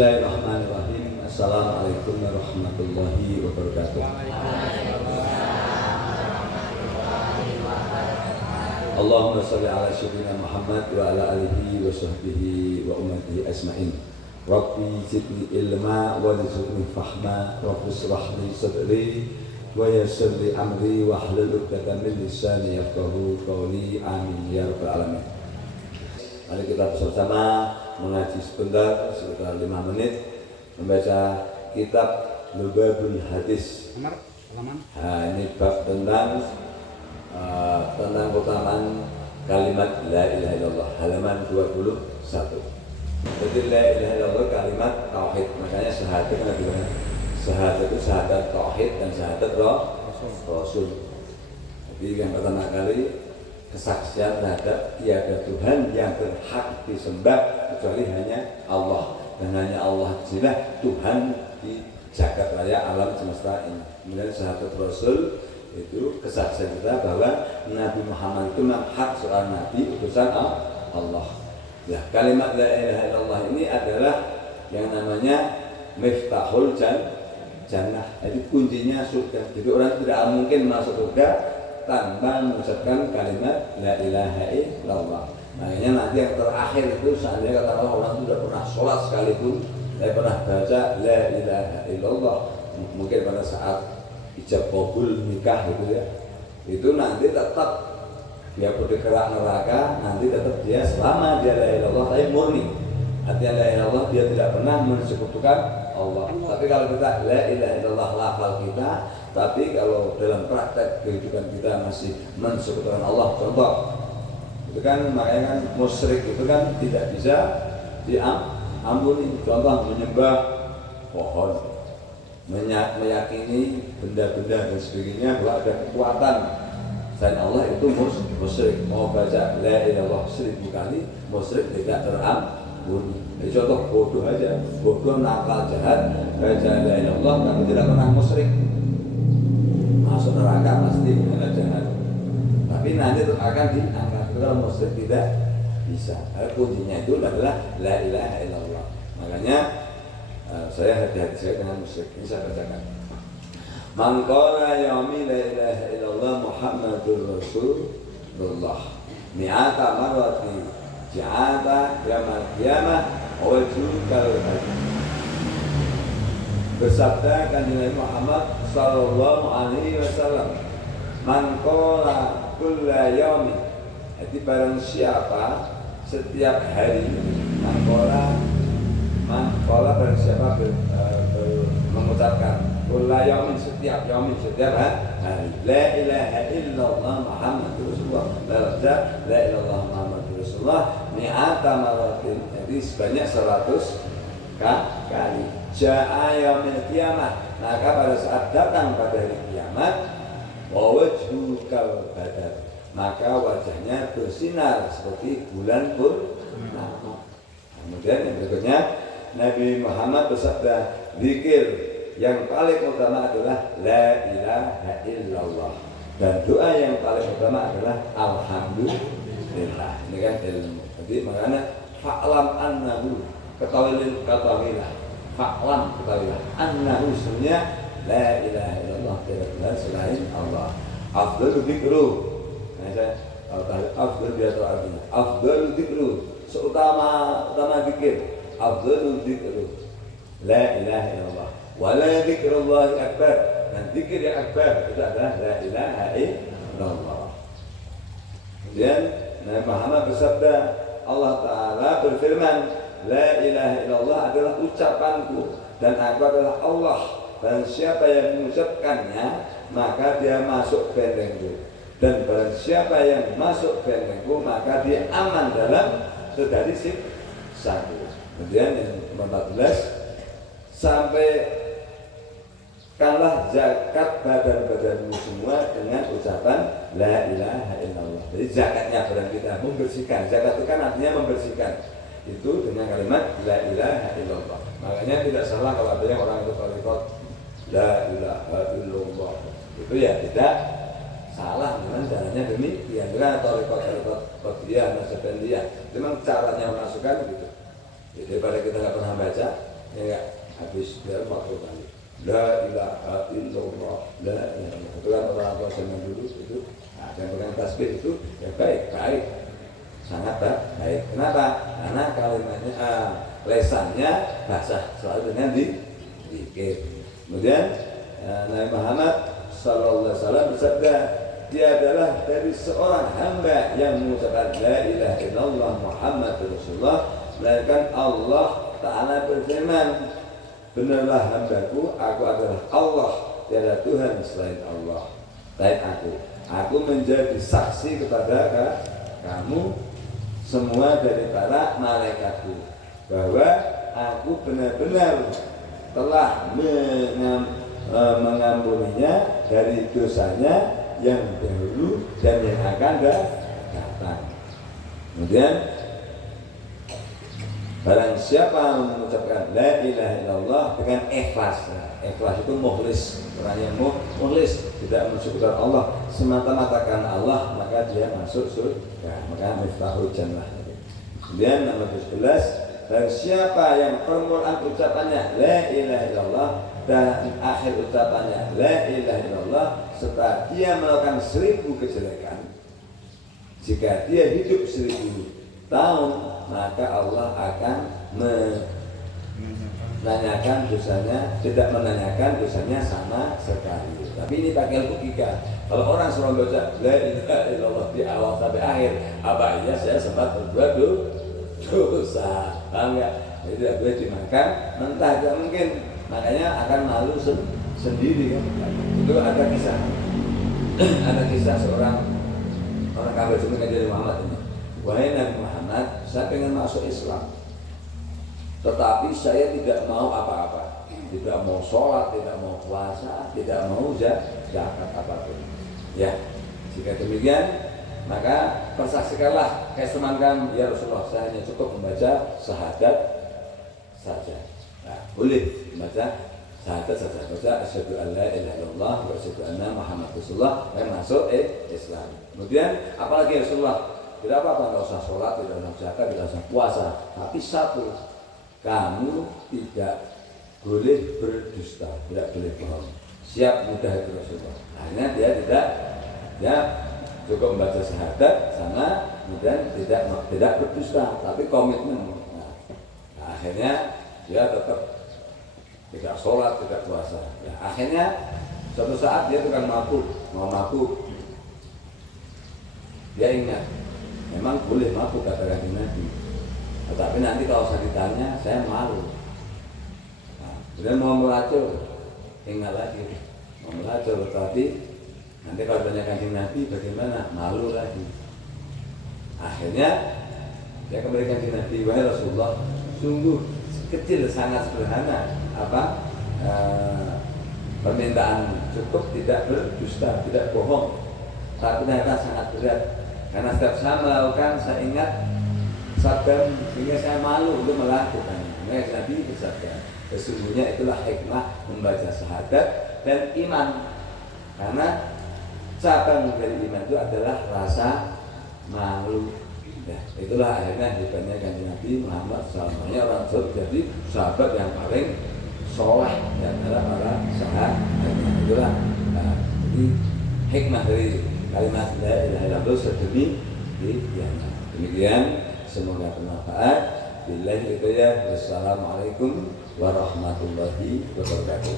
Bismillahirrahmanirrahim. Assalamualaikum warahmatullahi wabarakatuh. Allahumma sholli ala sayyidina Muhammad wa ala alihi wa sahbihi wa ummatihi ajma'in. Rabbi zidni ilma wa rizqni fahma. Rabbi shrah li sadri wa yassir li amri wa hlul 'uqdatam min lisani yafqahu qawli. Amin ya rabbal alamin. Mari kita bersama mengaji sebentar, sekitar 5 menit, membaca kitab Lubabul Hadis. Ini bab tentang keutamaan kalimat La ilaha illallah, halaman 21. Jadi La ilaha illallah kalimat tauhid, makanya syahadat kan ada syahadat itu syahadat tauhid dan syahadat rasul. Jadi yang pertama kali kesaksian terhadap tiada Tuhan yang berhak disembah kecuali hanya Allah, dan hanya Allah jilah Tuhan di jagat raya alam semesta ini. Kemudian syahadat Rasul itu kesaksian kita bahwa Nabi Muhammad itu memang hak seorang Nabi utusan Allah. Ya, kalimat La ilaha illallah ini adalah yang namanya miftahul jannah. Jadi kuncinya surga. Jadi orang tidak mungkin masuk surga tanpa mengucapkan kalimat La ilaha illallah. Makanya nanti yang terakhir itu seandainya kata orang itu sudah pernah sholat sekalipun, saya pernah baca La ilaha illallah, mungkin pada saat ijab qabul nikah gitu ya, itu nanti tetap dia bergerak neraka, nanti tetap dia selama dia La ilaha illallah tapi murni. Artinya La ilaha illallah dia tidak pernah mensekutukan Allah. Tapi kalau kita La ilaha illallah lafal kita, tapi kalau dalam praktek kehidupan kita masih mensekutukan Allah, contoh itu kan makanya kan musyrik itu kan tidak bisa diampuni. Contoh menyembah pohon, meyakini benda-benda dan sebagainya bahwa ada kekuatan selain Allah, itu musyrik. Mau baca La ilaha illallah 1000 kali, musyrik tidak terampuni. Jadi contoh bodoh aja, bodoh nakal jahat baca La ilaha illallah tapi tidak pernah musyrik, masuk neraka pasti karena jahat. Tapi nanti itu akan diangkat. Kalau musyrik tidak bisa. Kuncinya itu adalah La ilaha illallah. Makanya saya hati-hati saya dengan musyrik. Ini saya bacakan. Man qala yaumi la ilaha illallah Muhammadur Rasulullah mi'ata marrati ja'ata yaumil qiyamah wajhukal hadi. Bersabda kanjeng Nabi Muhammad sallallahu alaihi wasallam, man qala kulla yaumi, jadi barang siapa setiap hari, man qala barang siapa mengucapkan kulla yaumin, setiap yaumin, setiap hari, La ilaha illallah Muhammadur Rasulullah, la ilaha illallah Muhammadur Rasulullah mi'ata maratin, jadi sebanyak 100 kali. Ja'a yaumil qiyamah, maka pada saat datang pada hari kiamat, wa wajhukal badar, maka wajahnya bersinar seperti bulan purnama. Kemudian yang berikutnya Nabi Muhammad bersabda, zikir yang paling utama adalah La ilaha illallah, dan doa yang paling utama adalah Alhamdulillah. Ini kan ilmu. Jadi makanya fa'lam annahu, ketahuilah, fa'lam, ketahuilah, annahu, sebenarnya La ilaha illallah, tidak Tuhan selain Allah. Afdal dzikru, afdal dia tahu artinya. Afdal dzikru, seutama zikir. Afdal dzikru La ilaha illallah, wa la dzikrullah akbar, dan zikir yang akbar itu adalah La ilaha illallah. Kemudian Nabi Muhammad bersabda, Allah Ta'ala berfirman, La ilaha illallah adalah ucapanku dan aku adalah Allah, dan siapa yang mengucapkannya maka dia masuk bentengku, dan barang siapa yang masuk bentengku maka dia aman dari siksaku. Kemudian yang ke-14, sampai kalah zakat badan-badanmu semua dengan ucapan La ilaha illallah. Jadi zakatnya badan kita membersihkan. Zakat itu kan artinya membersihkan. Itu dengan kalimat La ilaha illallah. Makanya tidak salah kalau ada yang orang itu tarekat La ilaha illallah, itu ya tidak salah, memang caranya demikian. Karena tarekat Qadiriyah, Naqsyabandiyah, memang caranya memasukkan gitu. Jadi daripada kita nggak pernah baca, ya enggak? Habis dia 40 kali la ilaha illallah, la ilaha illallah. Itu kan orang tua zaman dulu itu, nah, yang pegang tasbih itu ya baik, sangat baik. Kenapa? Karena kalimatnya, lesannya basah selalu dengan zikir. Kemudian Nabi Muhammad sallallahu alaihi wasallam bersabda, dia adalah dari seorang hamba yang mengucapkan la ilaha illallah Muhammadur Rasulullah, melainkan Allah Ta'ala berfirman, benarlah hambaku, aku adalah Allah, tiada Tuhan selain Allah, selain aku menjadi saksi kepada kamu semua dari para malaikatku, bahwa aku benar-benar telah mengampuninya dari dosanya yang dahulu dan yang akan datang. Kemudian barang siapa mengucapkan la ilaha illallah dengan ikhlas, ikhlas itu mukhlis, orang yang mukhlis, tidak mensyukurkan Allah semata-mata karena Allah, maka dia masuk surga, maka miftahul jannah. Kemudian nomor 11, barang siapa yang permulaan ucapannya la ilaha illallah dan akhir ucapannya la ilaha illallah serta dia melakukan 1000 kejelekan, jika dia hidup 1000 tahun, maka Allah akan menanyakan dosanya, tidak menanyakan dosanya sama sekali. Tapi ini pakai logika. Kalau orang suruh baca la ilaha illallah di awal sampai akhir, apa iya saya sempat berbuat dosa, paham nggak? Jadi tidak boleh dimakan mentah, tidak mungkin. Makanya akan malu sendiri kan. Itu ada kisah seorang kafir semua dari Muhammad ini. Wahai Nabi Muhammad, saya ingin masuk Islam, tetapi saya tidak mau apa-apa, tidak mau sholat, tidak mau puasa, tidak mau zakat apapun. Ya, jika demikian, maka persaksikanlah kesemangan ya Rasulullah, saya hanya cukup membaca syahadat saja. Nah, boleh membaca syahadat saja, baca asyhadu an la ilaha illallah wa asyhadu anna Muhammadar Rasulullah, dan masuk Islam. Kemudian apalagi Rasulullah? Tidak apa-apa, tidak usah sholat, tidak usah zakat, tidak usah puasa. Tapi satu, kamu tidak boleh berdusta, tidak boleh bohong. Siap mudah itu Rasulullah. Akhirnya dia cukup membaca syahadat sama kemudian tidak berdusta, tapi komitmen. Nah, akhirnya dia tetap tidak sholat, tidak puasa. Nah, akhirnya suatu saat dia tukang mau mabuk. Dia ingat, memang boleh mabuk kata Kanjeng Nabi, tetapi nanti kalau saya ditanya saya malu. Nah, kemudian mau melacur, ingat lagi mau melacur, tetapi nanti kalau tanya Kanjeng Nabi bagaimana, malu lagi. Akhirnya dia kembali ke Kanjeng Nabi, wahai Rasulullah, sungguh kecil, sangat sederhana permintaan, cukup tidak berdusta, tidak bohong, tapi ternyata sangat berat. Karena setiap saya melakukan, saya ingat sabda sehingga saya malu untuk melakukannya. Maka Nabi bersabda, sesungguhnya itulah hikmah membaca syahadat dan iman. Karena cabang dari iman itu adalah rasa malu. Ya, itulah akhirnya hebatnya Kanjeng Nabi Muhammad SAW, orang jadi sahabat yang paling soleh di antara para sahabat. Itulah jadi hikmah dari kalimat la ilaha illallah sedemikian. Demikian, semoga bermanfaat. Billahi hidayah. Wassalamualaikum warahmatullahi wabarakatuh.